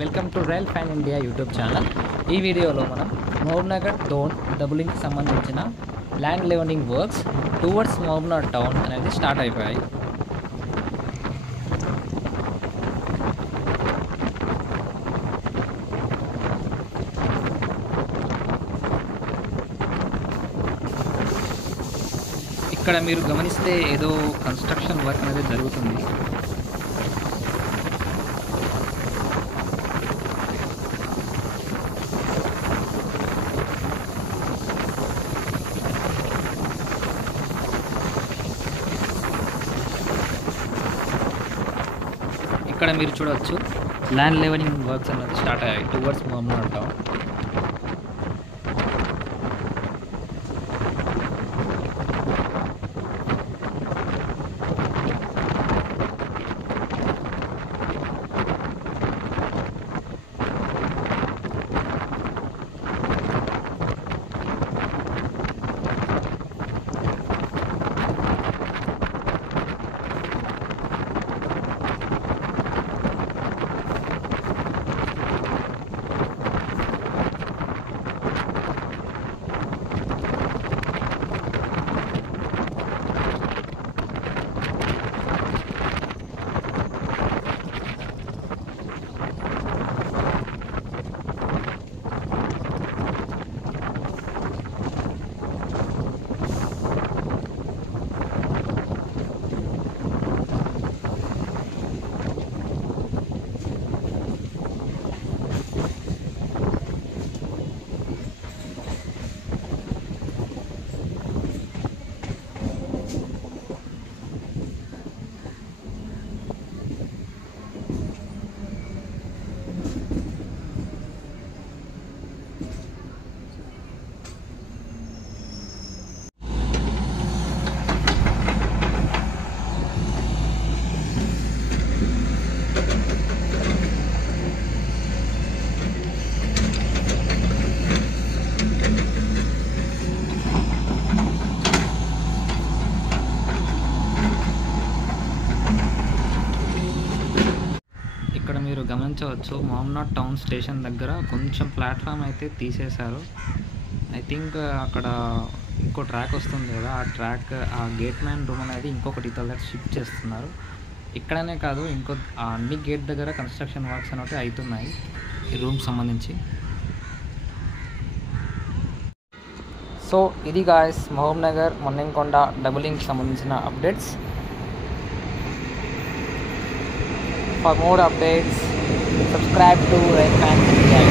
Welcome to rail fan India YouTube channel. ఈ వీడియోలో మనం మహబూబ్నగర్ టౌన్ డబులింగ్కి సంబంధించిన land levelling works towards Mahabubnagar town అనేది స్టార్ట్ అయిపోయాయి. ఇక్కడ మీరు గమనిస్తే ఏదో కన్స్ట్రక్షన్ వర్క్ అనేది జరుగుతుంది. ఇక్కడ మీరు చూడవచ్చు ల్యాండ్ లెవెలింగ్ వర్క్స్ అనేది స్టార్ట్ అయ్యాయి టువర్డ్స్ మహబూబ్నగర్ టౌన్. ఇక్కడ మీరు గమనించవచ్చు మహబూబ్నగర్ టౌన్ స్టేషన్ దగ్గర కొంచెం ప్లాట్ఫామ్ అయితే తీసేశారు. ఐ థింక్ అక్కడ ఇంకో ట్రాక్ వస్తుంది కదా, ఆ గేట్ మ్యాన్ రూమ్ అనేది ఇంకొకటి దగ్గర షిఫ్ట్ చేస్తున్నారు. ఇక్కడనే కాదు అన్ని గేట్ దగ్గర కన్స్ట్రక్షన్ వర్క్స్ అనేవి అవుతున్నాయి ఈ రూమ్ సంబంధించి. సో ఇది గాయస్ మహబూబ్నగర్ మొన్నెంకొండ డబులింగ్కి సంబంధించిన updates. For more updates, subscribe to Rail Fan India.